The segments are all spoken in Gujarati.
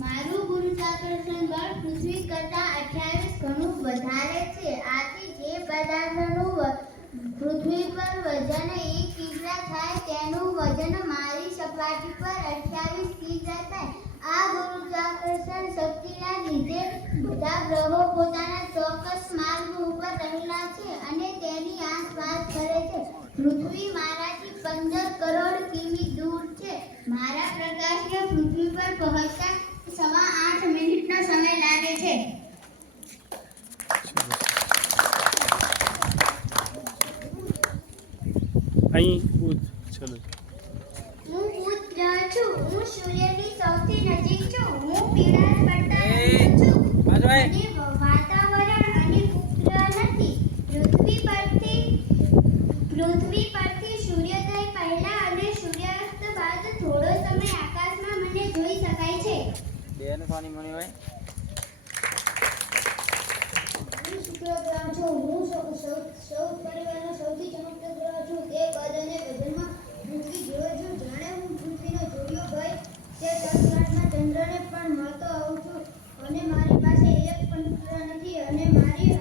મારું ગુરુત્વાકર્ષણ બળ પૃથ્વી કરતા અઠ્યાવીસ ગણું વધારે છે. આથી જે પદાર્થનું પૃથ્વી પર વજન એક કિગ્રા થાય તેનું વજન મારી સપાટી પર અઠ્યાવીસ કિગ્રા થાય. આ ગુરુત્વાકર્ષણ શક્તિના લીધે બધા ગ્રહો પોતાના ચોક્કસ માર્ગ ઉપર રહેલા છે અને તેની આસપાસ ફરે છે. પૃથ્વી મારાથી પંદર કરોડ કિમી દૂર છે. મારા પ્રકાશને પૃથ્વી પર પહોંચતા સવા આઠ મિનિટનો સમય લાગે છે અહીં ઉદ ચલો. હું બુધ ગ્રહ છું હું સૂર્યની સૌથી નજીક છું હું પીળા પડતા છું. વાતાવરણ અને ઉપગ્રહ નથી. પૃથ્વી પરથી પૃથ્વી પરથી સૂર્યોદય પહેલા અને સૂર્યાસ્ત બાદ થોડો સમય આકાશમાં મને જોઈ શકાય છે. બેન સોની મની હોય. હું શુક્ર ગ્રહ છું હું સૌ- સૌ- પરિવારનો સૌથી ચમકતો ગ્રહ છું તે કદ અને વજનમાં પૃથ્વી જેવો છું જાણે હું પૃથ્વીનો જોડિયો ભાઈ તે તટગાંઠમાં ચંદ્રને પણ મળતો આવું છું અને મારી પાસે એક પણ પુત્ર અને મારી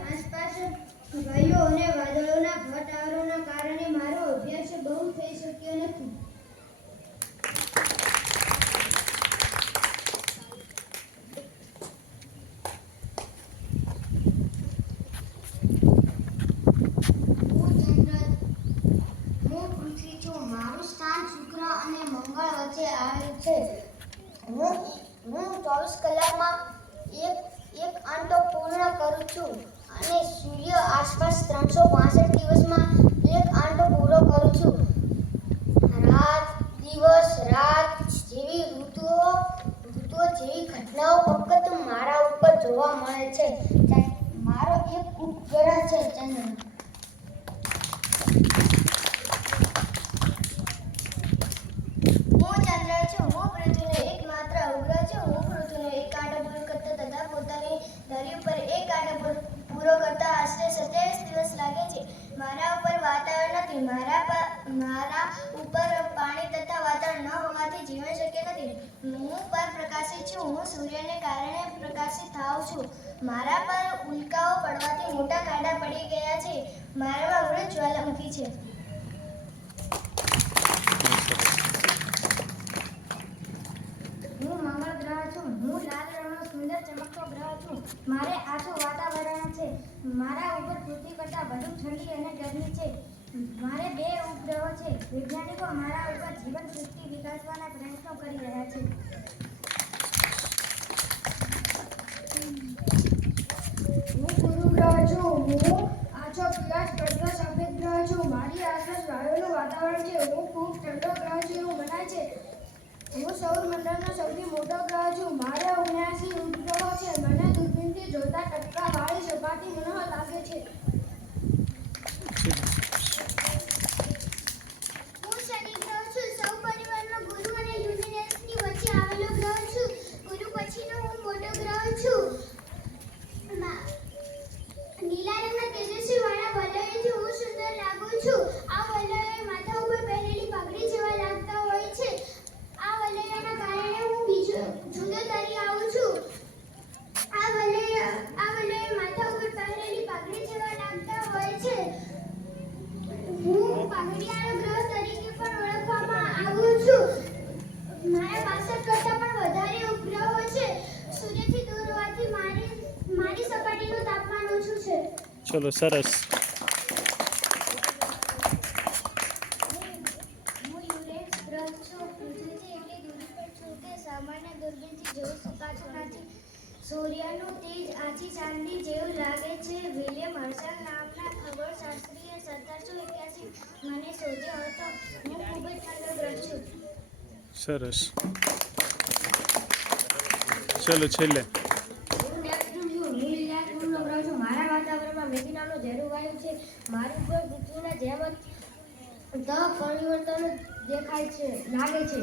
મંગળ વચ્ચે આવે છે. હું હું ચોવીસ કલાકમાં એક એક આંટો પૂર્ણ કરું છું અને સૂર્ય આસપાસ ત્રણસો પાસઠ દિવસમાં એક આંટો પૂરો કરું છું. રાત, દિવસ, રાત જેવી ઋતુઓ ઋતુઓ જેવી ઘટનાઓ ફક્ત મારા ઉપર જોવા મળે છે. મારો એક ઉપગ્રહ છે ચંદ્ર હું ચંદ્ર છું હું પૃથ્વીનો એકમાત્ર ઉપગ્રહ છું હું પૃથ્વીનો એક આંટો પૂરો કરતો તથા પોતાની ધરી ઉપર એક આને પૂરો કરતા આશરે સત્યાવીસ દિવસ લાગે છે. મારા ઉપર વાતાવરણ નથી. મારા મારા ઉપર પાણી તથા વાતાવરણ ન હોવાથી જીવન શક્ય નથી. હું પર પ્રકાશિત છું. હું સૂર્યને કારણે પ્રકાશિત થાઉં છું. મારા પર ઉલ્કાઓ પડવાથી મોટા કાંડા પડી ગયા છે. મારામાં વૃદ્ધ જ્વાલામુખી છે હું મંગળ ગ્રહ છું હું લાલ રંગનો સુંદર ચમકતો ગ્રહ છું મારે આછું વાતાવરણ છે. મારા ઉપર પૃથ્વી કરતાં વધુ ઠંડી અને ગરમી છે. મારે બે ઉપગ્રહો છે. વૈજ્ઞાનિકો મારા ઉપર જીવન સૃષ્ટિ વિકાસવાના પ્રયત્નો કરી રહ્યા છે. હું ગુરુ ગ્રહ છું. હું આછો પીળાશ પડતો સફેદ ગ્રહ છું. મારી આસપાસ વાયુનું વાતાવરણ છે. હું ખૂબ ઠંડો ગ્રહ એવું મનાય છે. હું સૌર મંડળનો સૌથી મોટો ગ્રહ છું મારે ઓગણસી ઉપગ્રહો છે મને દૂરબીનથી જોતા ટટકા વાળી સપાટી મનોહર લાગે છે હું શનિ ગ્રહ છું સૌ પરિવારમાં ગુરુ અને યુરેનસની વચ્ચે આવેલો ગ્રહ છું ગુરુ પછીનો હું મોટો ગ્રહ છું મા- નીલા રંગના તેજસ્વી વાળા વલયોથી હું સુંદર લાગુ છું આ વલયો માથા ઉપર પહેરેલી પગડી જેવા લાગતા હોય છે આ વલયોના કારણે હું બીજો જુદો તરી આવું છું આ વલય આ વલયો માથા ઉપર પહેરેલી પગડી જેવા લાગતા હોય છે હું પગડિયાનો ગ્રહ તરીકે પણ ઓળખવામાં આવું છું મારા પાસઠ કરતાં પણ વધારે ઉપગ્રહો છે સૂર્યથી દૂર હોવાથી મારી મારી સપાટીનું તાપમાન ઓછું છે ચલો સરસ હું યુરેન્સ ગ્રહ છું પૃથ્વીથી એટલી દૂરી પર છું કે સામાન્ય દૂરબીનથી જોઈ શકાતું નથી સૂર્યનું તેજ આછી ચાંદની જેવું લાગે છે. વિલિયમ હર્સલ નામના ખગોળશાસ્ત્રીએ સત્તરસો એક્યાસી મને શોધ્યો હતો. હું ખૂબ જ ઠંડો છું. સરસ ચલો છેલ્લે હું નેપ્ચ્યુન છું હું લીલા રંગનો ગ્રહ છું મારા વાતાવરણમાં મેથી નામનો ઝેરું વાયુ છે. મારી ઉપર પૃથ્વીના જેમ જ પરિવર્તન દેખાય છે લાગે છે.